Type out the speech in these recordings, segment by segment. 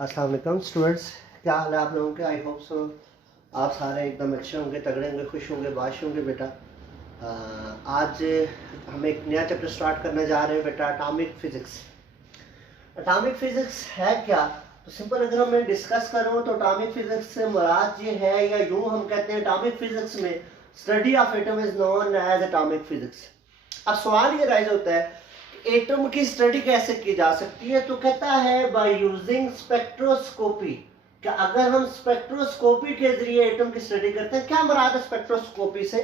अस्सलाम वालेकुम स्टूडेंट्स, क्या हाल है आप लोगों के। आई होप सो आप सारे एकदम अच्छे होंगे, तगड़े होंगे, खुश होंगे, बाश होंगे बेटा। आज हम एक नया चैप्टर स्टार्ट करने जा रहे हैं बेटा, एटॉमिक फिजिक्स। एटॉमिक फिजिक्स है क्या? तो सिंपल अगर मैं डिस्कस करूं तो एटॉमिक फिजिक्स से मुराद ये है, या यूं हम कहते हैं एटॉमिक फिजिक्स में study of atom is known as atomic physics. अब सवाल ये राइज होता है एटम की स्टडी कैसे की जा सकती है। तो कहता है बाय यूजिंग स्पेक्ट्रोस्कोपी। क्या अगर हम स्पेक्ट्रोस्कोपी के जरिए एटम की स्टडी करते हैं, क्या मुराद है स्पेक्ट्रोस्कोपी से?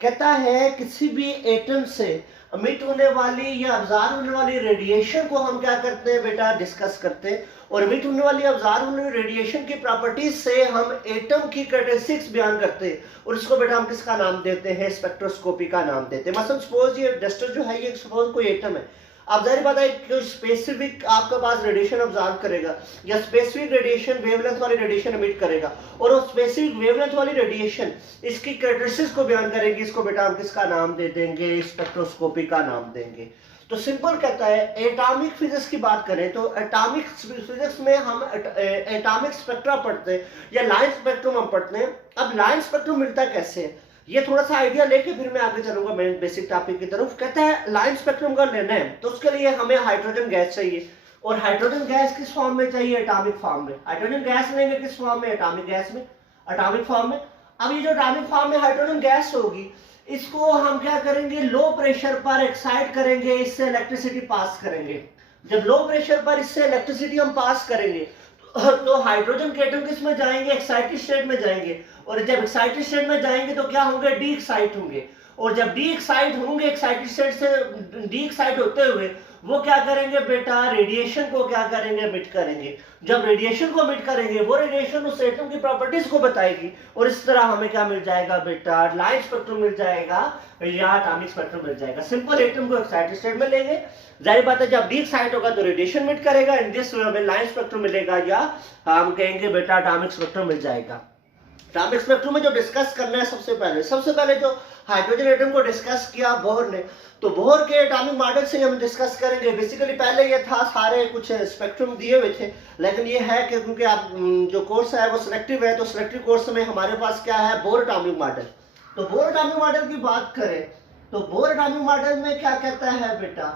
कहता है किसी भी एटम से अमिट होने वाली या अब्जॉर्ब होने वाली रेडिएशन को हम क्या करते हैं बेटा, डिस्कस करते हैं। और अमिट होने वाली अब्जॉर्ब होने वाली रेडिएशन की प्रॉपर्टीज से हम एटम की कैरेक्टरिस्टिक्स बयान करते हैं, और इसको बेटा हम किसका नाम देते हैं? स्पेक्ट्रोस्कोपी का नाम देते हैं। मतलब सपोज ये डस्टर जो है, ये सपोज कोई एटम है। अब जाहिर बात है कि स्पेसिफिक आपके पास रेडिएशन ऑब्जर्व करेगा या स्पेसिफिक रेडिएशन वेवलेंथ वाली रेडिएशन एमिट करेगा, और वो स्पेसिफिक वेवलेंथ वाली रेडिएशन इसकी कैरेक्टरिस्टिक्स को बयान करेगी। इसको बेटा हम किसका नाम दे देंगे? स्पेक्ट्रोस्कोपी का नाम देंगे। तो सिंपल कहता है एटॉमिक फिजिक्स की बात करें तो एटॉमिक फिजिक्स में हम एटॉमिक स्पेक्ट्रा पढ़ते हैं या लाइन स्पेक्ट्रम हम पढ़ते हैं। अब लाइन स्पेक्ट्रम मिलता कैसे है, ये थोड़ा सा आइडिया लेके फिर मैं आगे चलूंगा मेन बेसिक टॉपिक की तरफ। कहता है लाइन स्पेक्ट्रम का लेना है तो उसके लिए हमें हाइड्रोजन गैस चाहिए, और हाइड्रोजन गैस किस फॉर्म में चाहिए? एटॉमिक फॉर्म में। हाइड्रोजन गैस लेंगे किस फॉर्म में? एटॉमिक गैस में, एटॉमिक फॉर्म में। अब ये जो एटॉमिक फॉर्म में हाइड्रोजन गैस होगी, इसको हम क्या करेंगे? लो प्रेशर पर एक्साइट करेंगे, इससे इलेक्ट्रिसिटी पास करेंगे। जब लो प्रेशर पर इससे इलेक्ट्रिसिटी हम पास करेंगे तो हाइड्रोजन के एटम किस में जाएंगे? एक्साइटेड स्टेट में जाएंगे। और जब एक्साइटेड स्टेट में जाएंगे तो क्या होंगे? डी एक्साइट होंगे। और जब डी एक्साइट होंगे, एक्साइटेड स्टेट से डी एक्साइट होते हुए वो क्या करेंगे बेटा? रेडिएशन को क्या करेंगे? एमिट करेंगे। जब रेडिएशन को एमिट करेंगे, वो रेडिएशन उस एटम की प्रॉपर्टीज को बताएगी, और इस तरह हमें क्या मिल जाएगा बेटा? लाइन स्पेक्ट्रम मिल जाएगा या एटॉमिक स्पेक्ट्रम मिल जाएगा। सिंपल एटम को एक्साइटेड स्टेट में लेंगे, जाहिर बात है जब डी एक्साइट होगा तो रेडिएशन एमिट करेगा, इन दिस वे हमें लाइन स्पेक्ट्रम मिलेगा, या हम कहेंगे बेटा एटॉमिक स्पेक्ट्रम मिल जाएगा। एटॉमिक स्पेक्ट्रम में जो डिस्कस करना है सबसे पहले जो हाइड्रोजन एटम को डिस्कस किया बोहर ने, तो बोहर के एटॉमिक मॉडल से हम डिस्कस करेंगे। बेसिकली पहले ये था सारे कुछ स्पेक्ट्रम दिए हुए थे, लेकिन ये है कि क्योंकि आप जो कोर्स है वो सिलेक्टिव है, तो सिलेक्टिव कोर्स में हमारे पास क्या है? Bohr atomic model. तो बोहर एटॉमिक मॉडल की बात करें तो बोहर एटॉमिक मॉडल में क्या कहता है बेटा?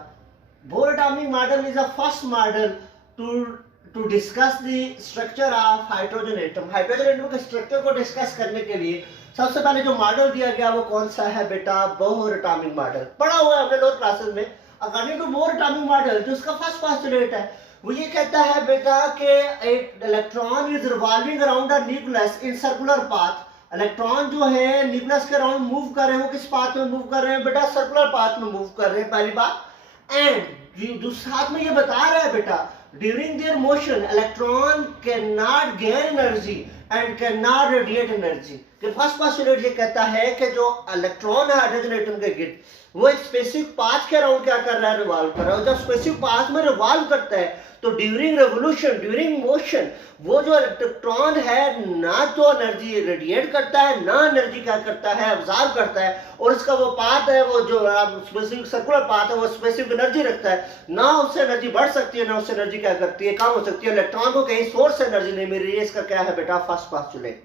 Bohr atomic model is the first model to discuss the structure of hydrogen atom. Hydrogen atom के स्ट्रक्चर को डिस्कस करने के लिए सबसे पहले जो मॉडल दिया गया वो कौन सा है बेटा? Bohr atomic model. पढ़ा हुआ है हमने लोअर क्लासेस में। According to Bohr atomic model जो इसका फर्स्ट पोस्टुलेट है वो ये कहता है बेटा कि एक electron is revolving around a nucleus in circular path. Electron जो है न्यूक्लियस के अराउंड मूव कर रहे हैं, वो किस पाथ में मूव कर रहे हैं बेटा? सर्कुलर पाथ में मूव कर रहे हैं, पहली बात। एंड जो साथ में ये बता रहा है बेटा during their motion electron can not gain energy and can not radiate energy. कि फर्स्ट पोस्टुलेट ये कहता है कि जो इलेक्ट्रॉन है हाइड्रोजन एटम के गिर्द, वो एक स्पेसिफिक पाथ के अराउंड क्या कर रहा है? रिवॉल्व कर रहा है। और जब स्पेसिफिक पाथ में रिवॉल्व करता है तो ड्यूरिंग रेवोल्यूशन, ड्यूरिंग मोशन, वो जो इलेक्ट्रॉन है ना तो एनर्जी रेडिएट करता है, ना एनर्जी क्या करता है? अब्जॉर्ब करता है। और इसका वो पाथ है, वो जो स्पेसिफिक सर्कुलर पाथ है, वो स्पेसिफिक एनर्जी रखता है। ना उससे एनर्जी बढ़ सकती है, ना उससे एनर्जी क्या करती है? कम हो सकती है। इलेक्ट्रॉन को कहीं सोर्स से एनर्जी नहीं मिल रही है। इसका क्या है बेटा? फर्स्ट पोस्टुलेट,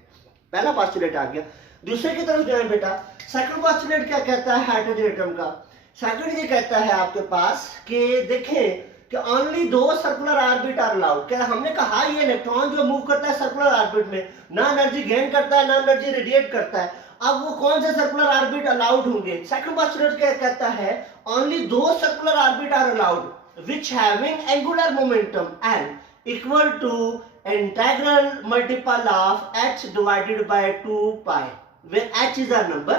पहला पोस्टुलेट आ गया। दूसरे की तरफ जाए बेटा, सेकंड पोस्टुलेट क्या कहता है हाइड्रोजन एटम का? सेकंड ये कहता है आपके पास कि देखें कि only 2 circular orbit are allowed. क्या हमने कहा ये इलेक्ट्रॉन जो मूव करता है सर्कुलर ऑर्बिट में, ना एनर्जी गेन करता है, ना एनर्जी रेडिएट करता है। अब वो कौन से सर्कुलर ऑर्बिट अलाउड होंगे? सेकंड पोस्टुलेट क्या कहता है? Only 2 circular orbit are allowed which having angular momentum and equal to integral multiple of h divided by 2 pi, where h is a number।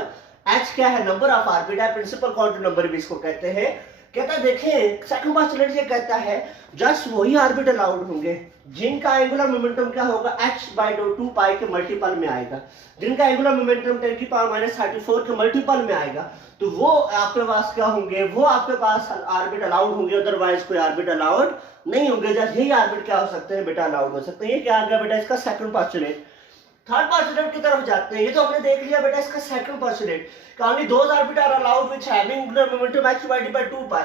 h क्या है? नंबर ऑफ ऑर्बिट है, principal quantum number भी इसको कहते हैं। कहता है देखें सेकंड पोस्टुलेट ये कहता है जस्ट वही ऑर्बिट अलाउड होंगे जिनका एंगुलर मोमेंटम क्या होगा? h बाय 2 पाई के मल्टीपल में आएगा। जिनका एंगुलर मोमेंटम 10 की पावर -34 के मल्टीपल में आएगा, तो वो आपके पास क्या होंगे? वो आपके पास ऑर्बिट अलाउड होंगे, अदरवाइज कोई ऑर्बिट अलाउड नहीं होंगे। जस्ट यही ऑर्बिट क्या हो सकते हैं बेटा? अलाउड हो सकते हैं। ये क्या आ गया बेटा? इसका सेकंड पोस्टुलेट। थर्ड पोस्टुलेट की तरफ जाते हैं। ये तो हमने देख लिया बेटा इसका second postulate, only those orbit are allowed which having angular momentum h divided by 2 pi,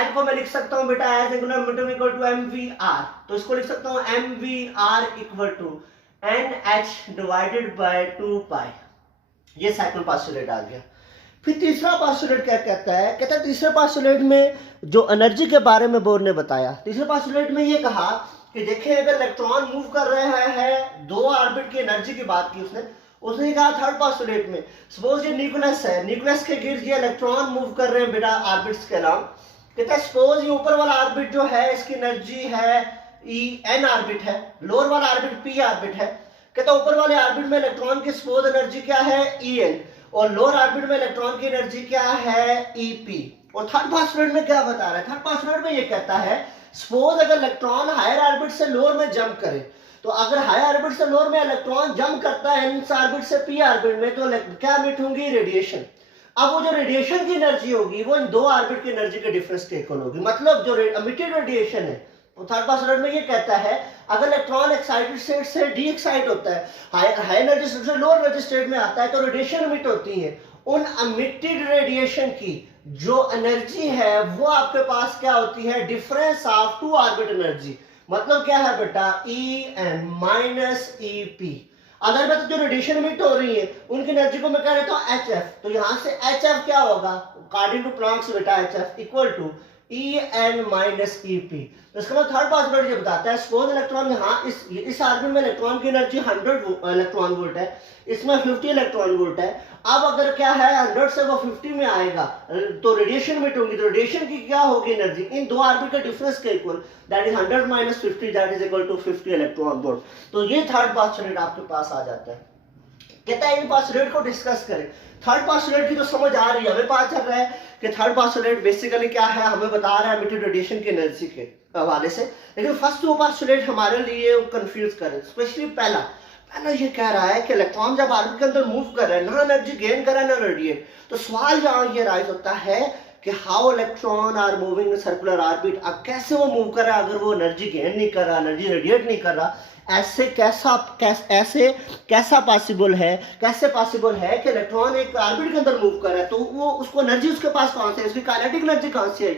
n को मैं लिख सकता हूँ बेटा as angular momentum equal to mvr, तो इसको लिख सकता हूँ mvr equal to nh divided by 2 pi। ये सेकंड पोस्टुलेट आ गया। फिर तीसरा पोस्टुलेट क्या कहता है, कहता है तीसरे पोस्टुलेट में जो एनर्जी के बारे में बोर ने बताया, तीसरे पोस्टुलेट में ये कहा कि देखिए अगर इलेक्ट्रॉन मूव कर रहा है, दो ऑर्बिट की एनर्जी की बात की उसने कहा थर्ड पोस्टुलेट में, सपोज ये न्यूक्लियस है, न्यूक्लियस के गिर्द ये इलेक्ट्रॉन मूव कर रहे हैं बेटा ऑर्बिट्स के अलावा, कहता है सपोज ये ऊपर वाला ऑर्बिट जो है इसकी एनर्जी है ई एन ऑर्बिट है, लोअर वाला ऑर्बिट पी ऑर्बिट है, कहता ऊपर वाले ऑर्बिट में इलेक्ट्रॉन की सपोज एनर्जी क्या है ई एन, और लोअर ऑर्बिट में इलेक्ट्रॉन की एनर्जी क्या है ई पी। और थर्ड पोस्टुलेट में क्या बता रहा है, थर्ड पोस्टुलेट में ये कहता है सपोज अगर इलेक्ट्रॉन हायर ऑर्बिट से लोअर में जंप करे, तो अगर हायर ऑर्बिट से लोअर में इलेक्ट्रॉन जंप करता है एन ऑर्बिट से पी ऑर्बिट में, तो क्या एमिट होंगी रेडिएशन। अब वो जो रेडिएशन की एनर्जी होगी वो इन दो ऑर्बिट की एनर्जी के डिफरेंस के इक्वल होगी, मतलब जो एमिटेड रेडिएशन है, तो थर्ड पोस्टुलेट में ये कहता है अगर इलेक्ट्रॉन एक्साइटेड स्टेट से डी एक्साइट होता है, हाई एनर्जी से लोअर एनर्जी स्टेट में आता है, तो रेडिएशन एमिट होती है, उन एमिटेड रेडिएशन की जो एनर्जी है वो आपके पास क्या होती है difference of two orbit energy, मतलब क्या है बेटा E N minus E P. अगर मैं जो रेडिएशन एमिट हो रही है उनकी एनर्जी को मैं कह रहा हूं एच एफ, तो यहां से एच एफ क्या होगा अकॉर्डिंग टू प्लैंक्स बेटा H F equal to E N minus E P. तो इसका मतलब थर्ड पोस्टुलेट ये बताता है सपोज इलेक्ट्रॉन यहाँ इस ऑर्बिट में इलेक्ट्रॉन की एनर्जी 100 इलेक्ट्रॉन वोल्ट है, इसमें 50 इलेक्ट्रॉन वोल्ट है। अब अगर क्या है 100 से वो 50 में आएगा तो रेडिएशन एमिट होगी, तो रेडिएशन की क्या होगी एनर्जी इन दो ऑर्बिट के डिफरेंस के equal, that is 100 minus 50 that is equal to 50 electron volt. तो ये थर्ड पोस्टुलेट आपके पास आ जाता है। कहता है इन पोस्टुलेट को डिस्कस करें। थर्ड पोस्टुलेट की तो समझ आ रही है, हमें पता चल रहा है कि थर्ड पोस्टुलेट बेसिकली क्या है, हमें बता रहा है एमिटेड रेडिएशन की एनर्जी के हवाले से, लेकिन फर्स्ट दो पोस्टुलेट हमारे लिए कंफ्यूज करें। स्पेशली पहला ये कह रहा है कि इलेक्ट्रॉन जब ऑर्बिट के अंदर मूव कर रहा है, ना एनर्जी गेन कर रहा है ना रेडिएट, तो सवाल यहाँ ये राइज होता है कि how electron are moving circular orbit, अब कैसे वो मूव कर रहा है अगर वो एनर्जी गेन नहीं कर रहा, एनर्जी रेडिएट नहीं कर रहा, ऐसे कैसा पॉसिबल है, कैसे पॉसिबल है कि इलेक्ट्रॉन एक ऑर्बिट के अंदर मूव कर रहा है, तो वो उसको एनर्जी उसके पास कहां से, उसकी काइनेटिक एनर्जी कहां से आई,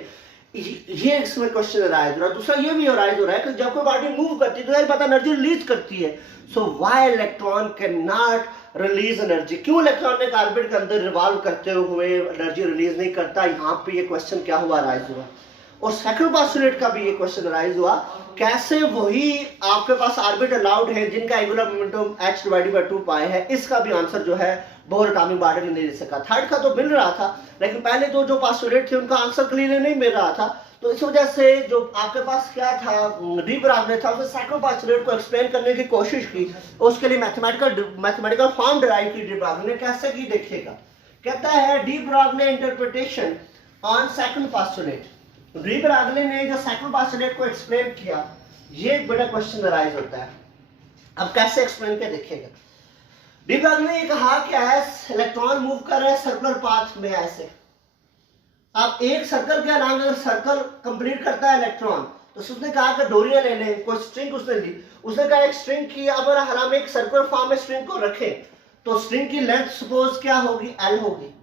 ये इसमें क्वेश्चन अराइज हो रहा है। दूसरा ये भी अराइज हो रहा है कि जब कोई बॉडी मूव करती है तो यही पता एनर्जी रिलीज करती है, so why electron can not release energy, क्यों इलेक्ट्रॉन एक ऑर्बिट के अंदर रिवॉल्व करते हुए एनर्जी रिलीज नहीं करता, यहाँ पे ये क्वेश्चन क्या हुआ अराइज हुआ। और सेकंड पोस्टुलेट का भी ये क्वेश्चन अराइज हुआ, कैसे वही आपके पास ऑर्बिट अलाउड है जिनका angular momentum h divided by 2 पाई है, इसका भी आंसर जो है बोहर एटॉमिक बॉडी नहीं दे सका। थर्ड का तो मिल रहा था, लेकिन पहले दो जो पोस्टुलेट थे उनका आंसर क्लियर नहीं मिल रहा था, तो इस वजह से जो आपके पास क्या था डी ब्रॉगली था, उसने सेकंड पोस्टुलेट को एक्सप्लेन करने की कोशिश की, उसके लिए मैथमेटिकल फॉर्म डिराइव की डी ब्रॉगली ने। कैसे की देखिएगा, कहता है de Broglie interpretation on second postulate. De Broglie ने जो सेकंड पोस्टुलेट को एक्सप्लेन किया, ये एक बड़ा क्वेश्चन अराइज होता है। अब कैसे एक्सप्लेन किया देखिएगा। डी ब्रॉगली ने कहा कि ऐसे इलेक्ट्रॉन मूव कर रहे हैं सर्कुलर पाथ में ऐसे, अब एक सर्कल के अलावा अगर सर्कल कंप्लीट करता है इलेक्ट्रॉन, तो उसने कहा कि डोरियां ले लें, कोई स्ट्रिंग उसने ली, उसने कहा एक स्ट्रिंग की, अब अगर हम एक सर्कुलर फॉर्म में स्ट्रिंग को रखें तो स्ट्रिंग की लेंथ सपोज क्या होगी एल होगी।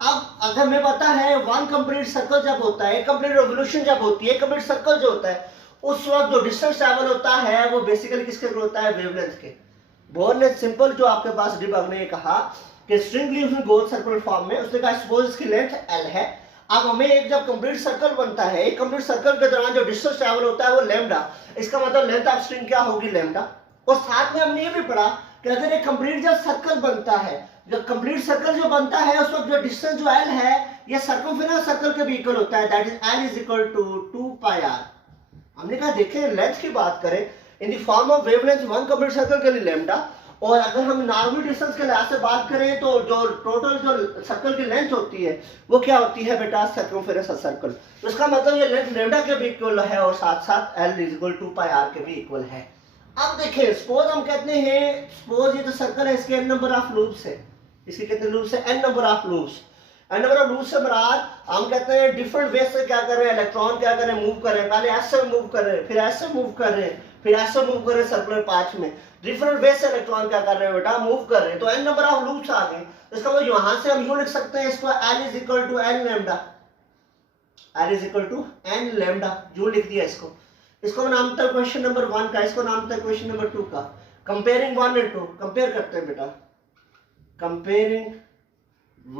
अब अगर हमें पता है वन कंप्लीट सर्कल जब होता है, एक कंप्लीट रेवोल्यूशन जब होती है, कंप्लीट सर्कल जो होता है, उस वक्त जो डिस्टेंस ट्रैवल होता है वो बेसिकली किसके इक्वल होता है, वेवलेंथ के। बहुत सिंपल जो आपके पास डी ब्रॉगली ने कहा कि स्ट्रिंग ली उसने गोल सर्कुलर फॉर्म में, उसने कहा सपोज इसकी लेंथ एल है। अब हमें एक जब कंप्लीट सर्कल बनता है, एक कंप्लीट सर्कल के दौरान जो डिस्टेंस ट्रैवल होता है वो लैम्डा, इसका मतलब लेंथ ऑफ स्ट्रिंग क्या होगी लैम्डा। और साथ में हमने ये भी पढ़ा कि अगर एक कंप्लीट जब सर्कल बनता है, जब कंप्लीट सर्कल जो बनता है उस वक्त जो डिस्टेंस जो एल है ये सर्कमफेरेंस सर्कल के भी इक्वल होता है, that is L is equal to 2 pi R. हमने कहा देखें लेंथ की बात करें in the form of wavelength one complete circle के लिए लैम्डा, और अगर हम नॉर्मल डिस्टेंस के लिहाज से बात करें तो जो टोटल जो सर्कल की लेंथ होती है वो क्या होती है बेटा सर्कमफेरेंस सर्कल। तो इसका मतलब ये लेंथ लैम्डा के भी इक्वल है और साथ साथ L is equal to pi R के भी इक्वल है। अब देखिए सपोज हम कहते हैं सपोज ये जो सर्कल है इसके n नंबर ऑफ लूप्स है, इसके कितने लूप्स है n number of loops. N number of loop से मुराद हम कहते हैं डिफरेंट वे से क्या कर रहे हैं, इलेक्ट्रॉन क्या कर रहे हैं, मूव कर रहे हैं। पहले ऐसे मूव कर रहे हैं, फिर ऐसे मूव कर रहे हैं, फिर ऐसे मूव कर रहे हैं सर्कुलर पाथ में। डिफरेंट वे से इलेक्ट्रॉन क्या कर रहे हैं बेटा, मूव कर रहे हैं। तो एन नंबर ऑफ लूप्स आ गए। इसका मतलब यहां से हम यूं लिख सकते हैं इसको L is equal to N lambda, L is equal to N lambda, जो लिख दिया इसको। इसको नाम था क्वेश्चन नंबर 1 का, इसको नाम था क्वेश्चन नंबर 2 का। कंपेयरिंग 1 एंड 2, कंपेयर करते हैं बेटा, कंपेयरिंग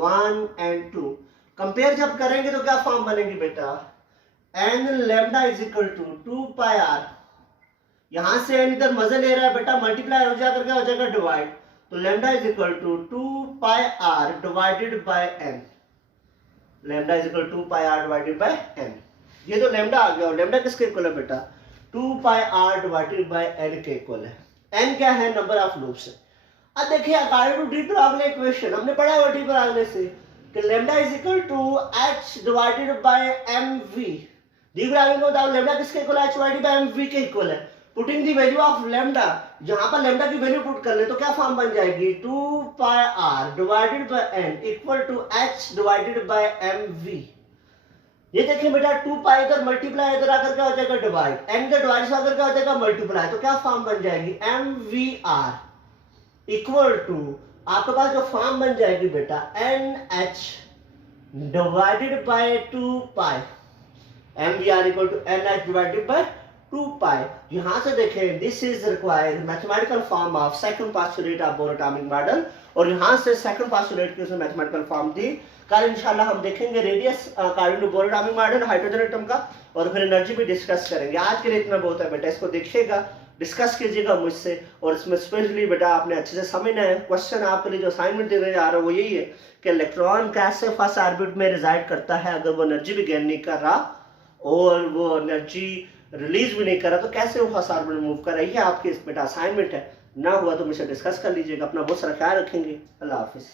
1 एंड 2। कंपेयर जब करेंगे तो क्या फॉर्म बनेगी बेटा, N lambda is equal to 2 pi R. यहां से एन इधर मजे ले रहा है बेटा, मल्टीप्लाई हो जाकर क्या हो जाएगा, डिवाइड। तो lambda is equal to 2 pi are divided by N. Lambda is equal 2 pi are divided by N. ये तो लैम्डा आ गया, और लैम्डा किसके इक्वल है बेटा, 2 pi are divided by n के इक्वल है। एन क्या है, नंबर ऑफ लूप्स है। अब देखिए according to de Broglie equation, हमने पढ़ा है डी ब्रागले से कि lambda is equal to h divided by m v. De Broglie को बताओ लैम्डा किसके इक्वल है, h divided by m v के इक्वल है। Putting the value of lambda, जहां पर लैम्डा की वैल्यू पुट कर ले तो क्या फॉर्म बन जाएगी, 2 pi are divided by n equal to h divided by m v. ये देखिए बेटा 2 पाई इधर मल्टीप्लाई इधर आकर क्या हो जाएगा, डिवाइड। एन के डिवाइड से आकर क्या हो जाएगा, मल्टीप्लाई। तो क्या फॉर्म बन जाएगी, M V R equal to, आपके पास जो फॉर्म बन जाएगी बेटा, N H divided by 2 pi. M V R equal to N H divided by 2 pi. यहां से देखें, this is required mathematical form of second postulate of Bohr atomic model, और यहां से सेकंड पोस्टुलेट की उसने मैथमेटिकल फॉर्म दी। कल इंशाल्लाह हम देखेंगे radius according to Bohr atomic model, hydrogen atom का, और फिर एनर्जी भी डिस्कस करेंगे। आज के लिए इतना बहुत है बेटा, इसको देखिएगा, डिस्कस कीजिएगा मुझसे, और इसमें स्पेशली बेटा आपने अच्छे से समझना है। क्वेश्चन आपके लिए जो असाइनमेंट देने जा रहा है वो यही है कि इलेक्ट्रॉन कैसे फर्स्ट ऑर्बिट में रिजाइड करता है अगर वो एनर्जी भी गेन नहीं कर रहा और वो एनर्जी रिलीज भी नहीं कर रहा, तो कैसे वो फर्स्ट ऑर्बिट में मूव कर रही है। आपकी इस बेटा असाइनमेंट है, ना हुआ तो मुझसे डिस्कस कर लीजिएगा। अपना बहुत सारा ख्याल रखेंगे। अल्लाह हाफिज।